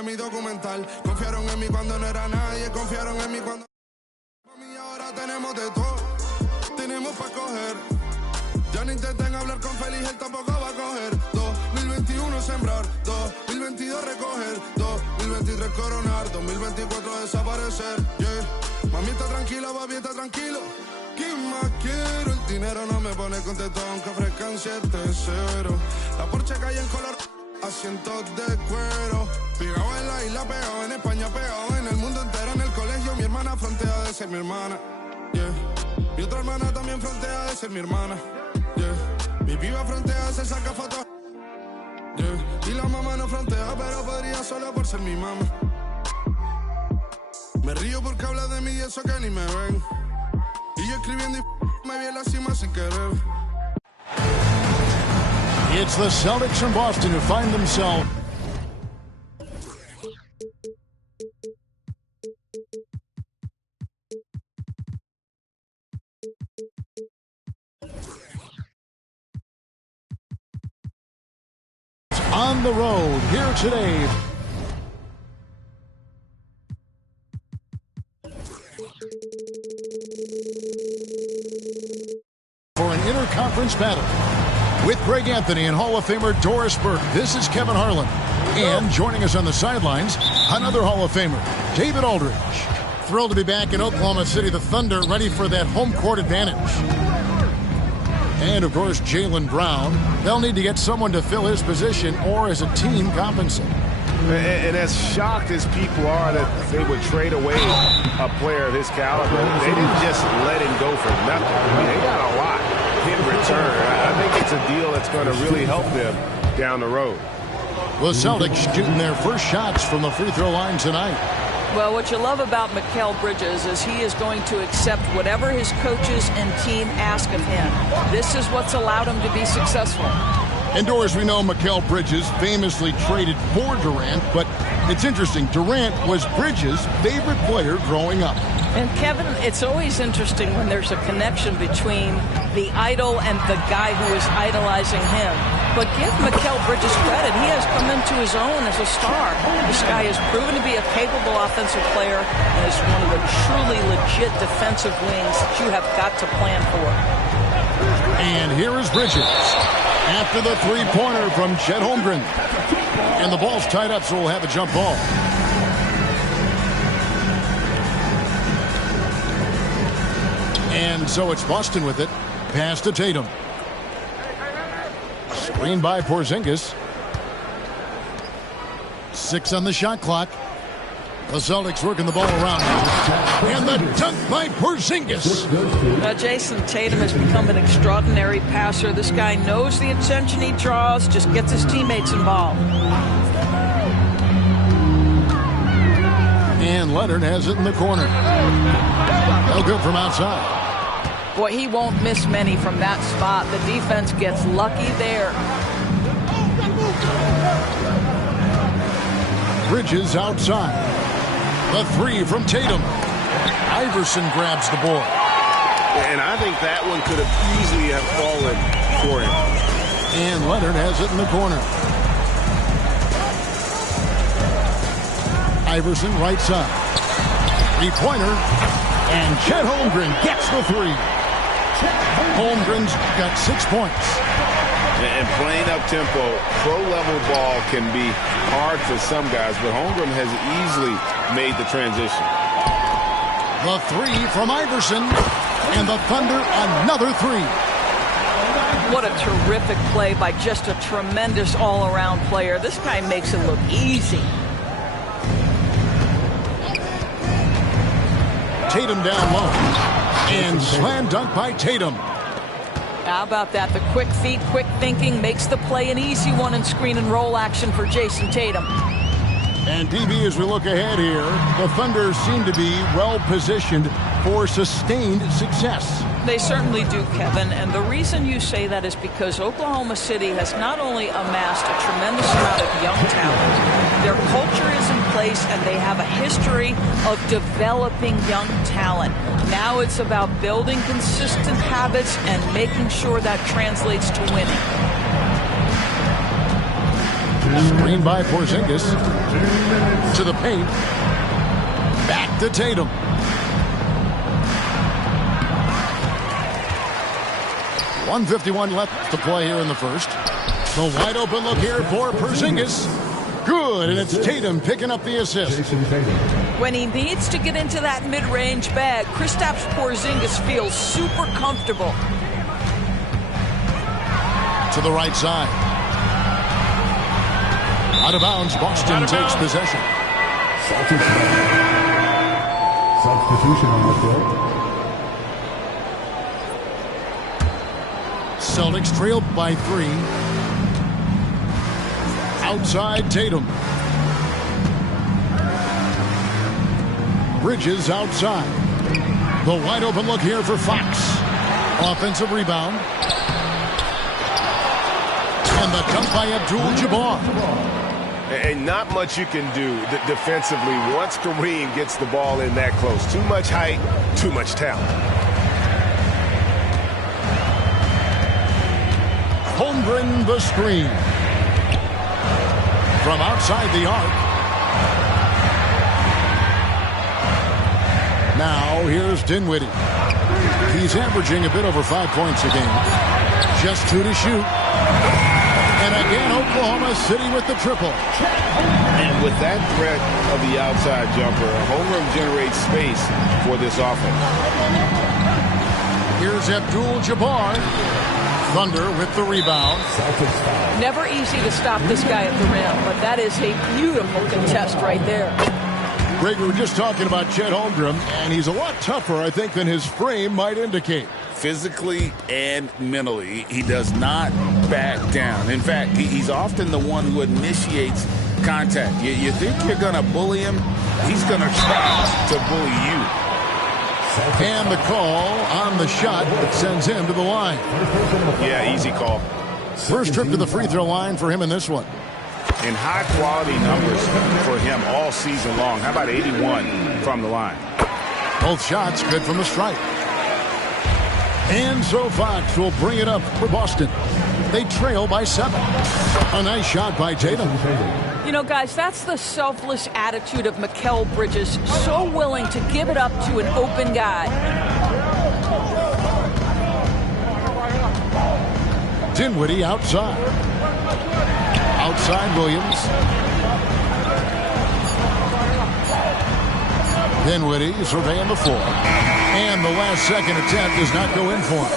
en mi documental. Confiaron en mí cuando no era nadie, confiaron en mí cuando... Y ahora tenemos de todo, tenemos para coger. Ya no intenten hablar con Feliz, él tampoco va a coger. 2021 sembrar, 2022 recoger, 2023 coronar, 2024 desaparecer. Yeah. Mami está tranquila, papi está tranquilo. ¿Quién más quiero? El dinero no me pone contento aunque ofrezcan 7-0. La Porsche cae en color, asientos de cuero. Pegado en la isla, pegado en España, pegado en el mundo entero. En el colegio mi hermana frontea de ser mi hermana. Yeah. Mi otra hermana también frontea de ser mi hermana. Yeah. Mi piba frontea, se saca fotos. Yeah. Y la mamá no frontea, pero podría solo por ser mi mamá. Me río porque habla de mí y eso que ni me ven. Y yo escribiendo y me vi en la cima sin querer. It's the Celtics from Boston who find themselves on the road here today. For an interconference battle with Greg Anthony and Hall of Famer Doris Burke. This is Kevin Harlan. And joining us on the sidelines, another Hall of Famer, David Aldridge. Thrilled to be back in Oklahoma City, the Thunder ready for that home court advantage. And, of course, Jaylen Brown. They'll need to get someone to fill his position or as a team compensate. And as shocked as people are that they would trade away a player of his caliber, they didn't just let him go for nothing. I mean, they got a lot in return. I think it's a deal that's going to really help them down the road. Well, Celtics shooting their first shots from the free throw line tonight. Well, what you love about Mikal Bridges is he is going to accept whatever his coaches and team ask of him. This is what's allowed him to be successful. And Doris, we know Mikal Bridges famously traded for Durant, but it's interesting. Durant was Bridges' favorite player growing up. And Kevin, it's always interesting when there's a connection between the idol and the guy who is idolizing him. But give Mikal Bridges credit. He has come into his own as a star. This guy has proven to be a capable offensive player and is one of the truly legit defensive wings that you have got to plan for. And here is Bridges after the three-pointer from Chet Holmgren. And the ball's tied up, so we'll have a jump ball. And so it's Boston with it. Pass to Tatum. Screen by Porzingis. 6 on the shot clock. The Celtics working the ball around. And the dunk by Porzingis. Now, Jason Tatum has become an extraordinary passer. This guy knows the attention he draws, just gets his teammates involved. And Leonard has it in the corner. No good from outside. Boy, he won't miss many from that spot. The defense gets lucky there. Bridges outside. The three from Tatum. Iverson grabs the board. And I think that one could have easily have fallen for him. And Leonard has it in the corner. Iverson right side. Three-pointer. And Chet Holmgren gets the three. Holmgren's got 6 points. And playing up-tempo, pro-level ball can be hard for some guys, but Holmgren has easily made the transition. The three from Iverson, and the Thunder another three. What a terrific play by just a tremendous all-around player. This guy makes it look easy. Tatum down low, and slam dunk by Tatum. How about that? The quick feet, quick thinking makes the play an easy one in screen and roll action for Jason Tatum. And DB, as we look ahead here, the Thunder seem to be well-positioned for sustained success. They certainly do, Kevin. And the reason you say that is because Oklahoma City has not only amassed a tremendous amount of young talent, their culture is in place and they have a history of developing young talent. Now it's about building consistent habits and making sure that translates to winning. Screen by Porzingis. To the paint. Back to Tatum. .151 left to play here in the first. The wide open look here for Porzingis. Good, and it's Tatum picking up the assist. When he needs to get into that mid-range bag, Kristaps Porzingis feels super comfortable. To the right side. Out of bounds, Boston takes possession. Substitution on the floor. Celtics trail by 3. Outside Tatum. Bridges outside. The wide open look here for Fox. Offensive rebound. And the dunk by Abdul-Jabbar. And not much you can do defensively once Kareem gets the ball in that close. Too much height, too much talent. Holmgren the screen. From outside the arc. Now here's Dinwiddie. He's averaging a bit over 5 points a game. Just 2 to shoot. And again, Oklahoma City with the triple. And with that threat of the outside jumper, Holmgren generates space for this offense. Here's Abdul-Jabbar. Thunder with the rebound. Never easy to stop this guy at the rim, but that is a beautiful contest right there. Greg, we were just talking about Chet Holmgren, and he's a lot tougher, I think, than his frame might indicate. Physically and mentally, he does not back down. In fact, he's often the one who initiates contact. You think you're going to bully him, he's going to try to bully you. And the call on the shot that sends him to the line. Yeah, easy call. First trip to the free throw line for him in this one. And high-quality numbers for him all season long. How about 81 from the line? Both shots good from the stripe. And so Fox will bring it up for Boston. They trail by 7. A nice shot by Tatum. You know, guys, that's the selfless attitude of Mikal Bridges. So willing to give it up to an open guy. Dinwiddie outside. Outside Williams. Dinwiddie surveying the floor. And the last second attempt does not go in for him.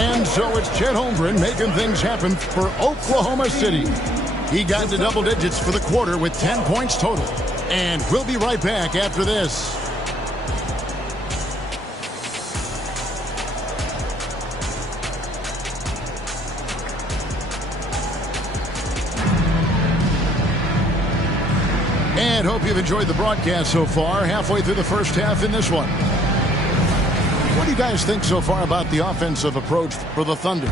And so it's Chet Holmgren making things happen for Oklahoma City. He got into double digits for the quarter with 10 points total. And we'll be right back after this. And hope you've enjoyed the broadcast so far. Halfway through the first half in this one. What do you guys think so far about the offensive approach for the Thunder?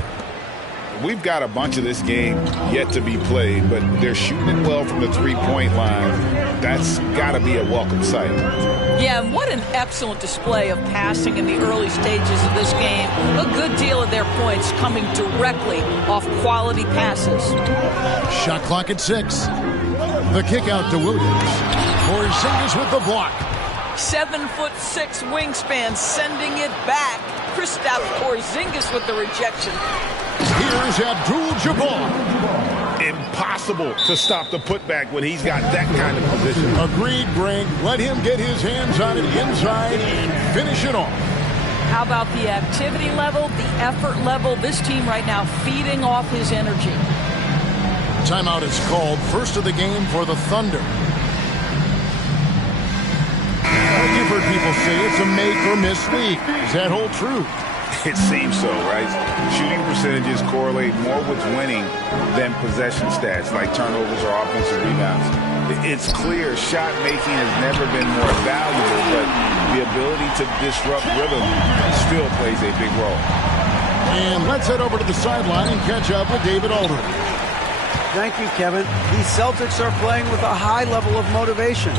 We've got a bunch of this game yet to be played, but they're shooting it well from the three-point line. That's got to be a welcome sight. Yeah, and what an excellent display of passing in the early stages of this game. A good deal of their points coming directly off quality passes. Shot clock at 6. The kick out to Williams. Porzingis with the block. 7'6" wingspan, sending it back. Kristaps Porzingis with the rejection. Here's Abdul-Jabbar. Impossible to stop the putback when he's got that kind of position. Agreed, Greg. Let him get his hands on it inside and finish it off. How about the activity level, the effort level? This team right now feeding off his energy. Timeout is called. First of the game for the Thunder. You've heard people say it's a make or miss league. Does that hold true? It seems so, right? Shooting percentages correlate more with winning than possession stats like turnovers or offensive rebounds. It's clear shot making has never been more valuable, but the ability to disrupt rhythm still plays a big role. And let's head over to the sideline and catch up with David Aldridge. Thank you, Kevin. The Celtics are playing with a high level of motivation.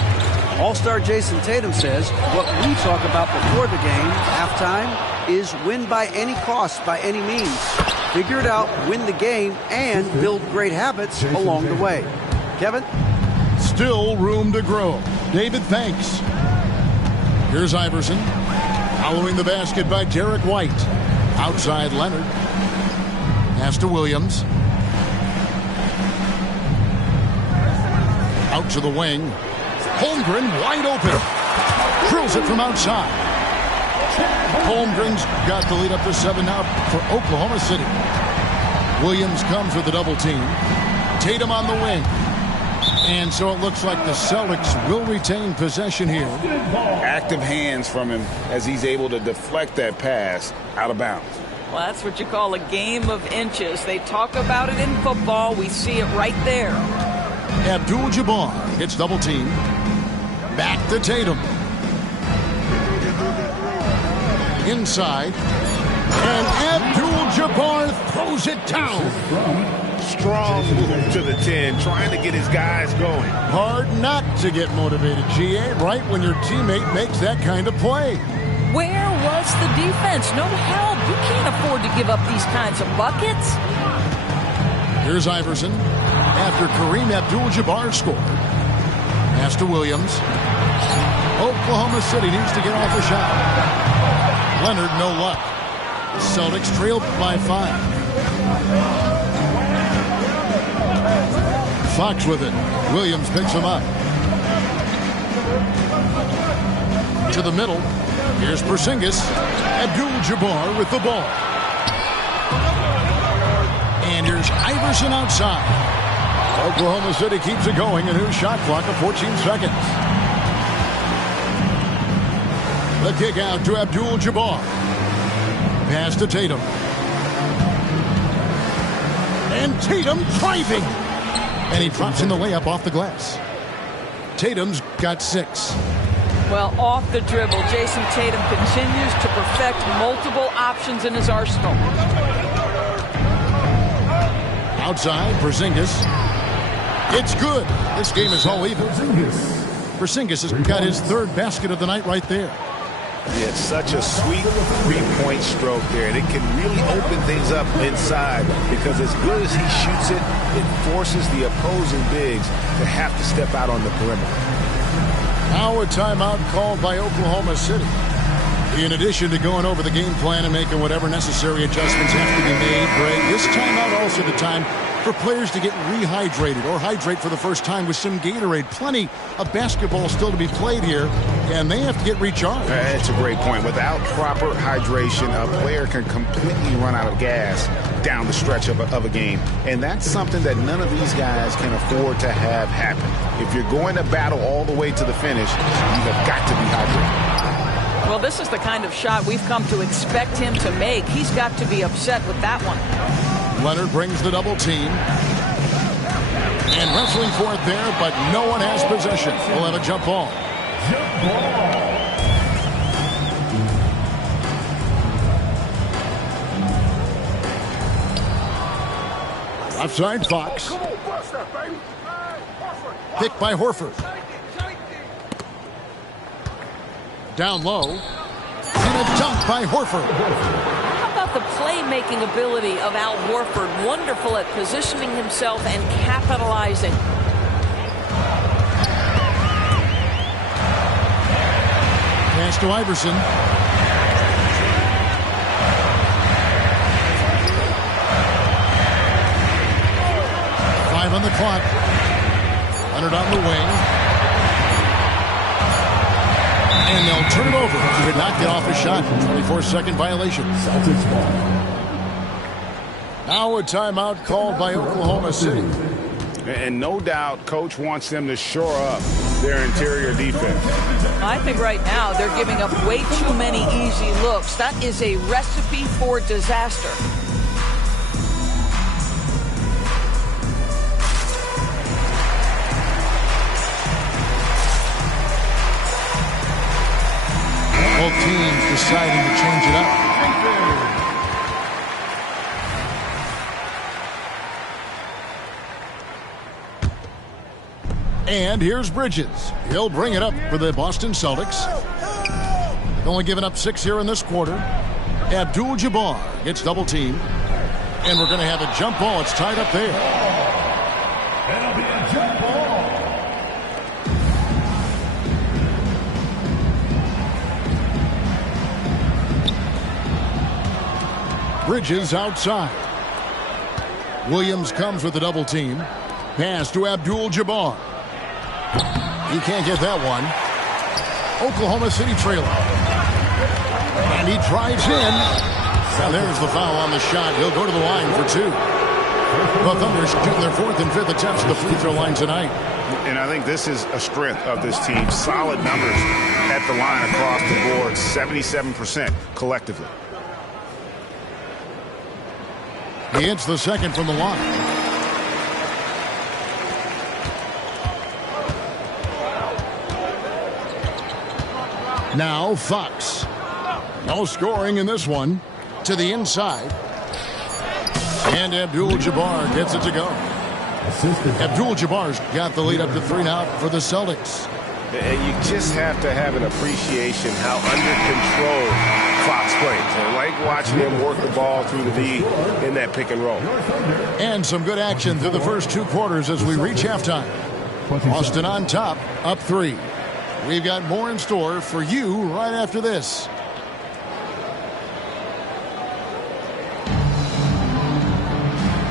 All-star Jason Tatum says what we talk about before the game, halftime, is win by any cost, by any means. figure it out, win the game, and build great habits along the way. Kevin? Still room to grow. David, thanks. Here's Iverson. Following the basket by Derek White. Outside Leonard. Pass to Williams. Out to the wing. Holmgren wide open. Drills it from outside. Holmgren's got the lead up to 7 now for Oklahoma City. Williams comes with the double team. Tatum on the wing. And so it looks like the Celtics will retain possession here. Active hands from him as he's able to deflect that pass out of bounds. Well, that's what you call a game of inches. They talk about it in football. We see it right there. Abdul-Jabbar gets double teamed. Back to Tatum. Inside. And Abdul-Jabbar throws it down. Strong move to the 10, trying to get his guys going. Hard not to get motivated, GA, right when your teammate makes that kind of play. Where was the defense? No help. You can't afford to give up these kinds of buckets. Here's Iverson after Kareem Abdul-Jabbar scored. Pass to Williams. Oklahoma City needs to get off a shot. Leonard, no luck. Celtics trailed by 5. Fox with it. Williams picks him up. To the middle. Here's Porzingis. Abdul-Jabbar with the ball. And here's Iverson outside. Oklahoma City keeps it going. A new shot clock of 14 seconds. The kick out to Abdul-Jabbar. Pass to Tatum. And Tatum driving. And he drops in the layup off the glass. Tatum's got 6. Well, off the dribble, Jason Tatum continues to perfect multiple options in his arsenal. Outside, Porzingis. It's good. This game is all even. Porzingis has got his 3rd basket of the night right there. Yeah, such a sweet 3-point stroke there. And it can really open things up inside because as good as he shoots it, it forces the opposing bigs to have to step out on the perimeter. Now a timeout called by Oklahoma City. In addition to going over the game plan and making whatever necessary adjustments have to be made, Greg, this timeout also the time for players to get rehydrated or hydrate for the first time with some Gatorade. Plenty of basketball still to be played here, and they have to get recharged. That's a great point. Without proper hydration, a player can completely run out of gas down the stretch of a game. And that's something that none of these guys can afford to have happen. If you're going to battle all the way to the finish, you have got to be hydrated. Well, this is the kind of shot we've come to expect him to make. He's got to be upset with that one. Leonard brings the double team. And wrestling for it there, but no one has possession. We'll have a jump ball. Offside, Fox. Pick by Horford. Down low. And a dunk by Horford. How about the playmaking ability of Al Horford? Wonderful at positioning himself and capitalizing. Pass to Iverson. On the clock. Leonard on the wing. And they'll turn it over. He did not get off his shot. 24-second violation. Now a timeout called by Oklahoma City. And no doubt Coach wants them to shore up their interior defense. I think right now they're giving up way too many easy looks. That is a recipe for disaster. Both teams deciding to change it up. And here's Bridges. He'll bring it up for the Boston Celtics. They've only given up 6 here in this quarter. Abdul-Jabbar gets double teamed. And we're going to have a jump ball. It's tied up there. It'll be a jump ball. Bridges outside. Williams comes with a double team. Pass to Abdul-Jabbar. He can't get that one. Oklahoma City trailer. And he drives in. And there's the foul on the shot. He'll go to the line for two. The Thunder shooting their fourth and fifth attempts at the free throw line tonight. And I think this is a strength of this team. Solid numbers at the line across the board. 77% collectively. He hits the second from the line. Now Fox. No scoring in this one. To the inside. And Abdul-Jabbar gets it to go. Abdul-Jabbar's got the lead up to 3 now for the Celtics. And you just have to have an appreciation how under control Fox plays. I like watching him work the ball through the D in that pick and roll. And some good action through the first 2 quarters as we reach halftime. Austin on top, up 3. We've got more in store for you right after this.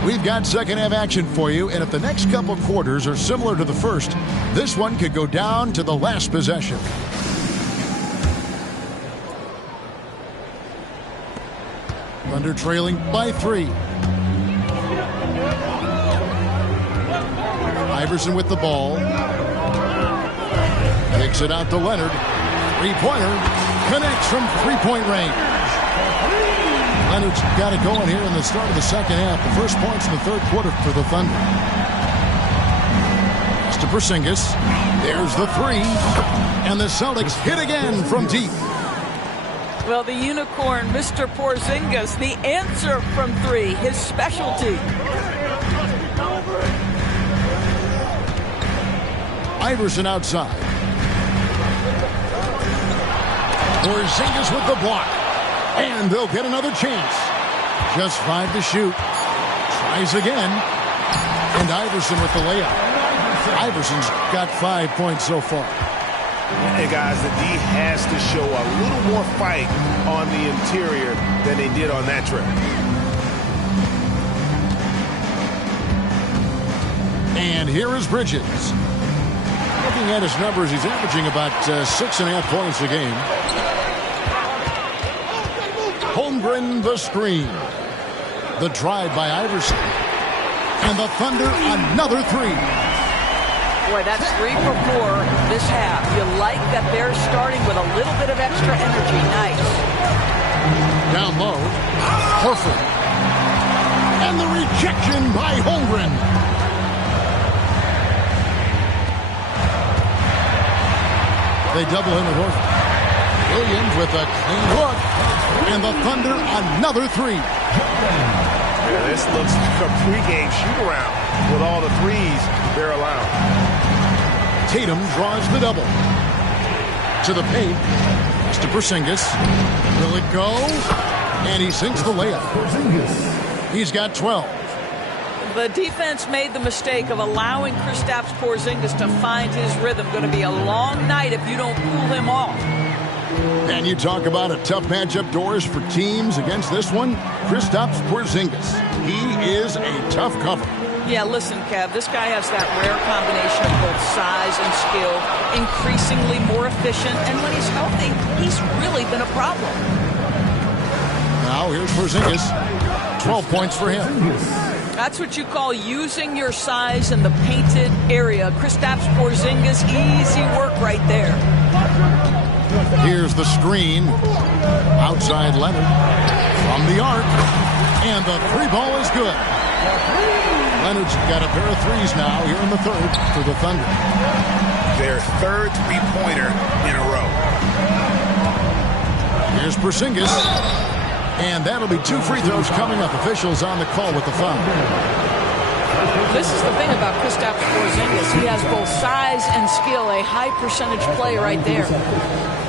We've got second half action for you, and if the next couple quarters are similar to the first, this one could go down to the last possession. Thunder trailing by 3. Iverson with the ball. Takes it out to Leonard. 3-pointer. Connects from 3-point range. Leonard's got it going here in the start of the second half. The first points in the third quarter for the Thunder. Pass to Porzingis. There's the 3. And the Celtics hit again from deep. Well, the unicorn, Mr. Porzingis, the answer from 3, his specialty. Iverson outside. Porzingis with the block. And they'll get another chance. Just 5 to shoot. Tries again. And Iverson with the layup. Iverson's got 5 points so far. Hey, guys, the D has to show a little more fight on the interior than they did on that trip. And here is Bridges. Looking at his numbers, he's averaging about 6.5 points a game. Holmgren the screen. The drive by Iverson. And the Thunder another 3. Boy, that's 3 for 4 this half. You like that they're starting with a little bit of extra energy. Nice. Down low. Horford. And the rejection by Holmgren. They double him with Horford. Williams with a clean hook. And the Thunder another 3. Yeah, this looks like a pregame shoot-around with all the threes they're allowed. Tatum draws the double. To the paint. Pass to Porzingis. Will it go? And he sinks the layup. He's got 12. The defense made the mistake of allowing Kristaps Porzingis to find his rhythm. Going to be a long night if you don't cool him off. And you talk about a tough matchup, Doris, for teams against this one. Kristaps Porzingis. He is a tough cover. Yeah, listen, Kev, this guy has that rare combination of both size and skill, increasingly more efficient, and when he's healthy, he's really been a problem. Now here's Porzingis. 12 points for him. That's what you call using your size in the painted area. Kristaps Porzingis, easy work right there. Here's the screen. Outside Leonard. From the arc. And the 3-ball is good. Leonard's got a pair of 3s now here in the third for the Thunder. Their third 3-pointer in a row. Here's Porzingis. And that'll be 2 free throws coming up. Officials on the call with the foul. This is the thing about Kristaps Porzingis. He has both size and skill, a high percentage play right there.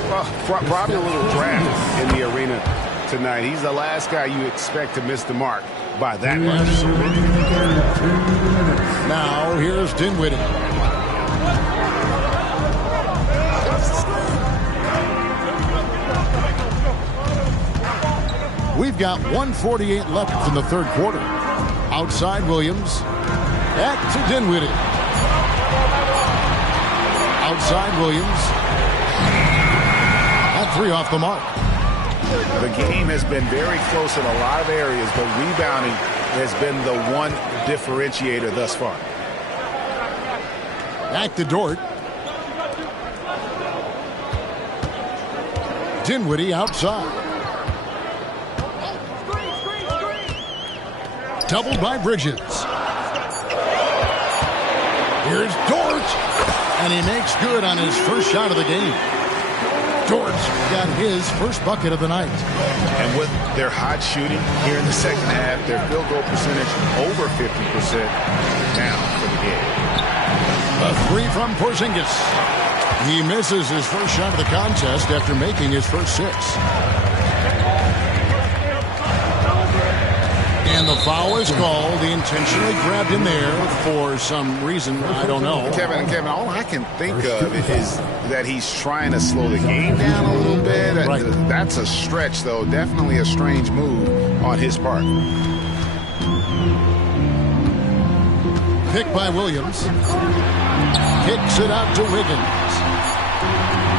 Well, probably a little draft in the arena tonight. He's the last guy you expect to miss the mark by that much. Now here's Dinwiddie. We've got 1:48 left in the third quarter. Outside Williams. Back to Dinwiddie. Outside Williams. That three off the mark. The game has been very close in a lot of areas, but rebounding has been the one differentiator thus far. Back to Dort. Dinwiddie outside. Doubled by Bridges. Here's Dort. And he makes good on his first shot of the game. Dort's got his first bucket of the night. And with their hot shooting here in the second half, their field goal percentage over 50% now for the game. A three from Porzingis. He misses his first shot of the contest after making his first six. And the foul is called. He intentionally grabbed him there for some reason. I don't know. Kevin, all I can think of is that he's trying to slow the game down a little bit. Right. That's a stretch, though. Definitely a strange move on his part. Picked by Williams. Kicks it out to Wiggins.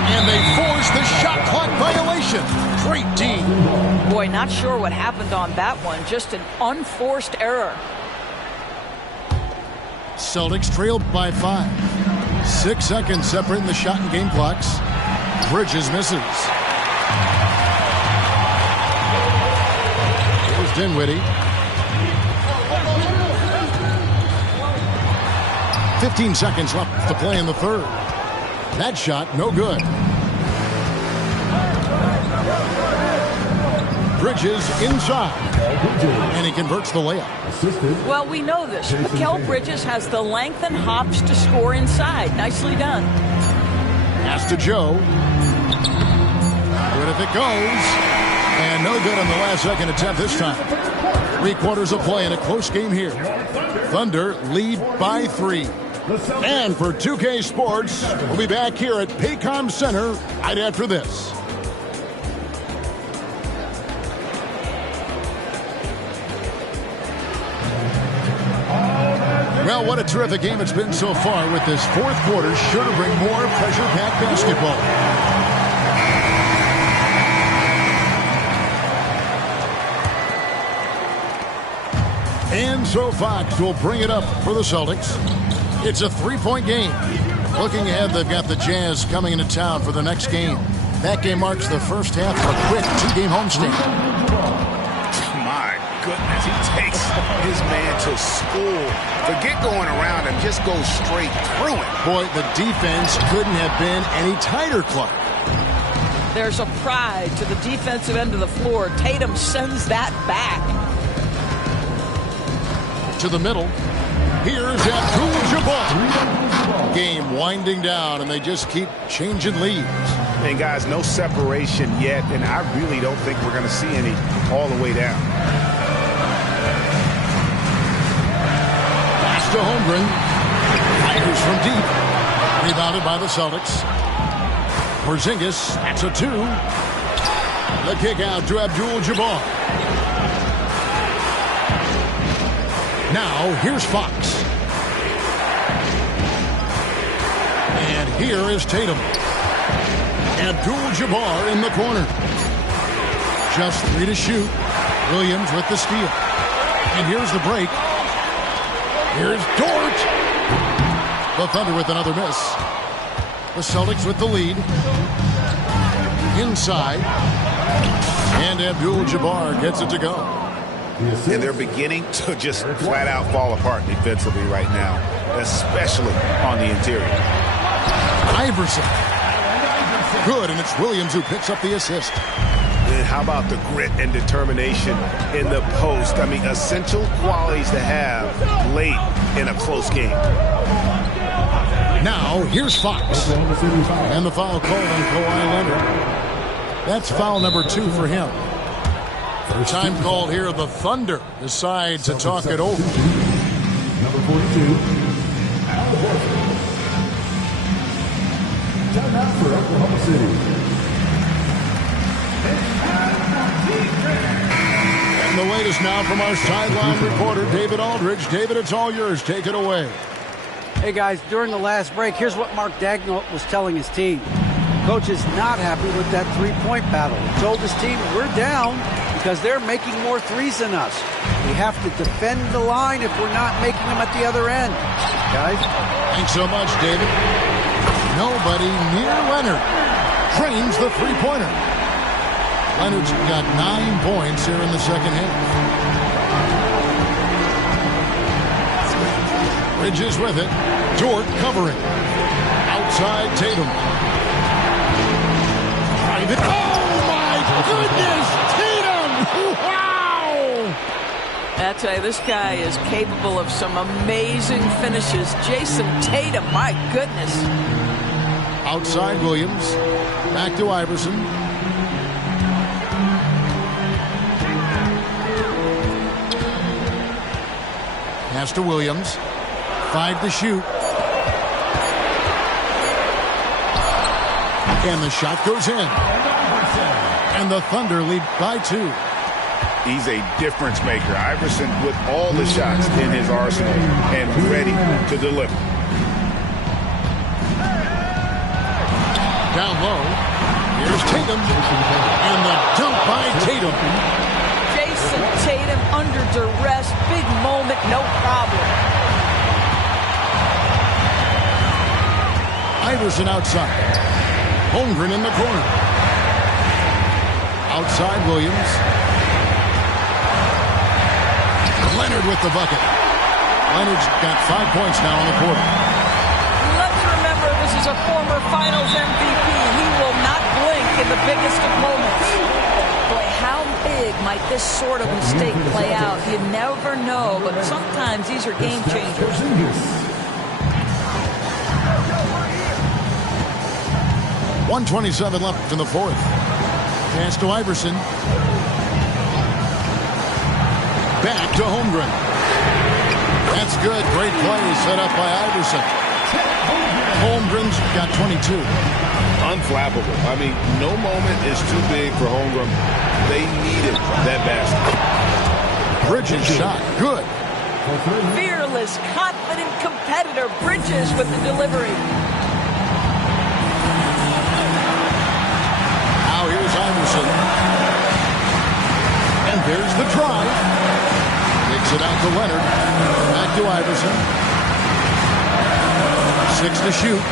And they force the shot clock violation. Great D. Boy, not sure what happened on that one. Just an unforced error. Celtics trailed by 5. 6 seconds separating the shot and game clocks. Bridges misses. Here's Dinwiddie. 15 seconds left to play in the third. That shot, no good. Bridges inside. And he converts the layup. Well, we know this. Mikal Bridges has the length and hops to score inside. Nicely done. Pass to Joe. Good if it goes. And no good on the last second attempt this time. 3 quarters of play in a close game here. Thunder lead by 3. And for 2K Sports, we'll be back here at Paycom Center right after this. Well, what a terrific game it's been so far, with this fourth quarter sure to bring more pressure-packed basketball. And so Fox will bring it up for the Celtics. It's a 3-point game. Looking ahead, they've got the Jazz coming into town for the next game. That game marks the first half of a quick 2-game homestand. My goodness, he takes his man to school. Forget going around and just go straight through it. Boy, the defense couldn't have been any tighter, Clark. There's a pride to the defensive end of the floor. Tatum sends that back. To the middle. Here's Abdul-Jabbar. Game winding down, and they just keep changing leads. And guys, no separation yet, and I really don't think we're going to see any all the way down. Pass to Holmgren. Fires from deep. Rebounded by the Celtics. Porzingis, that's a 2. The kick out to Abdul-Jabbar. Now, here's Fox. And here is Tatum. Abdul-Jabbar in the corner. Just 3 to shoot. Williams with the steal. And here's the break. Here's Dort. The Thunder with another miss. The Celtics with the lead. Inside. And Abdul-Jabbar gets it to go. And they're beginning to just flat out fall apart defensively right now, especially on the interior. Iverson. Good, and it's Williams who picks up the assist. And how about the grit and determination in the post? I mean, essential qualities to have late in a close game. Now, here's Fox. And the foul called on Kawhi Leonard. That's foul number 2 for him. Time called here. The Thunder decide to talk it over. Number 42, Al Horford. Timeout for Oklahoma City. And the latest now from our sideline reporter, David Aldridge. David, it's all yours. Take it away. Hey, guys, during the last break, here's what Mark Daigneault was telling his team. Coach is not happy with that three-point battle. He told his team, we're down because they're making more threes than us. We have to defend the line if we're not making them at the other end. Guys? Thanks so much, David. Nobody near Leonard trains the three-pointer. Leonard's got 9 points here in the second half. Bridges with it. Dort covering. Outside Tatum. Private. Oh, my goodness! Tatum! Wow! I tell you, this guy is capable of some amazing finishes. Jason Tatum, my goodness. Outside Williams. Back to Iverson. Pass to Williams. 5 to shoot. And the shot goes in. And the Thunder lead by 2. He's a difference maker. Iverson with all the shots in his arsenal and ready to deliver. Down low. Here's Tatum. And the dunk by Tatum. Jason Tatum under duress. Big moment, no problem. Iverson outside. Holmgren in the corner. Outside Williams. Leonard with the bucket. Leonard's got 5 points now in the quarter. Let's remember this is a former Finals MVP. He will not blink in the biggest of moments. Boy, how big might this sort of mistake play out? You never know, but sometimes these are game changers. 1:27 left in the fourth. Pass to Iverson. Back to Holmgren. That's good. Great play set up by Iverson. Holmgren's got 22. Unflappable. I mean, no moment is too big for Holmgren. They needed that basket. Bridges shot. Good. Fearless, confident competitor. Bridges with the delivery. Now here's Iverson. And there's the drive. Takes it out to Leonard. Back to Iverson. 6 to shoot.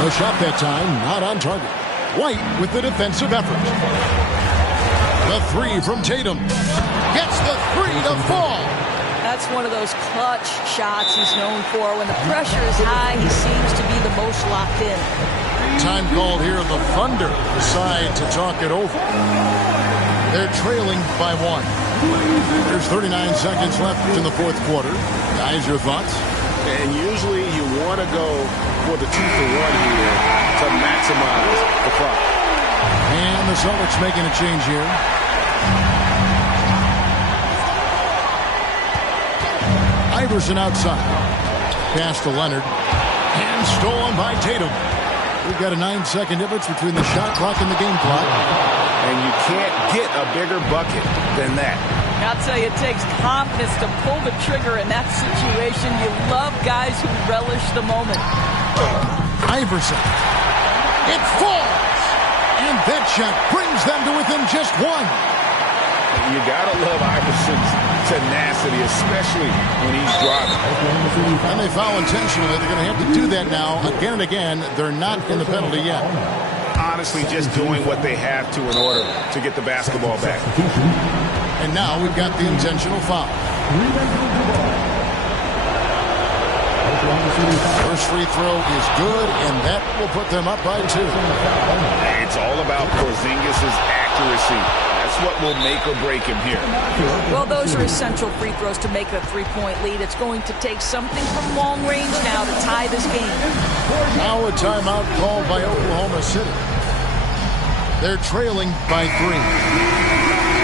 No shot that time. Not on target. White with the defensive effort. The 3 from Tatum. Gets the 3 to fall. That's one of those clutch shots he's known for. When the pressure is high, he seems to be the most locked in. Time called here. The Thunder decide to talk it over. They're trailing by 1. There's 39 seconds left in the fourth quarter. Guys, your thoughts? And usually you want to go for the 2-for-1 here to maximize the clock. And the Celtics making a change here. Iverson outside. Pass to Leonard. And stolen by Tatum. We've got a 9-second difference between the shot clock and the game clock. And you can't get a bigger bucket than that. I'll tell you, it takes confidence to pull the trigger in that situation. You love guys who relish the moment. Iverson. It falls. And that shot brings them to within just 1. You got to love Iverson's tenacity, especially when he's driving. And they foul intentionally. They're going to have to do that now again and again. They're not in the penalty yet. Honestly, just doing what they have to in order to get the basketball back. And now we've got the intentional foul. First free throw is good, and that will put them up by 2. It's all about Porzingis' accuracy. That's what will make or break him here. Well, those are essential free throws to make a three-point lead. It's going to take something from long range now to tie this game. Now a timeout called by Oklahoma City. They're trailing by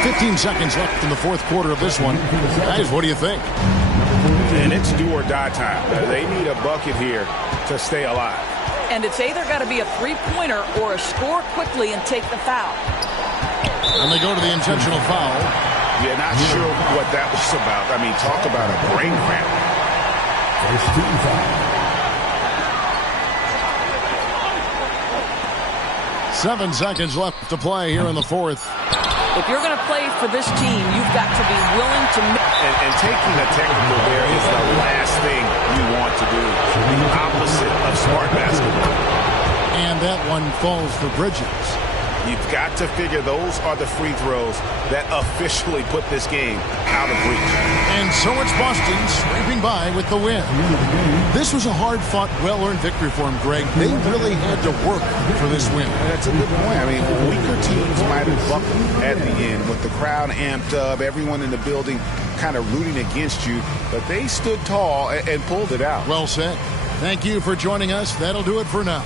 3. 15 seconds left in the fourth quarter of this one. Guys, what do you think? And it's do or die time. They need a bucket here to stay alive. And it's either got to be a three-pointer or a score quickly and take the foul. And they go to the intentional foul. Yeah, not sure what that was about. I mean, talk about a brain cramp. First team foul. 7 seconds left to play here in the fourth. If you're going to play for this team, you've got to be willing to... And taking a technical there is the last thing you want to do. The opposite of smart basketball. And that one falls for Bridges. You've got to figure those are the free throws that officially put this game out of reach. And so it's Boston scraping by with the win. This was a hard-fought, well-earned victory for them, Greg. They really had to work for this win. That's a good point. I mean, weaker teams might have buckled at the end with the crowd amped up, everyone in the building kind of rooting against you, but they stood tall and pulled it out. Well said. Thank you for joining us. That'll do it for now.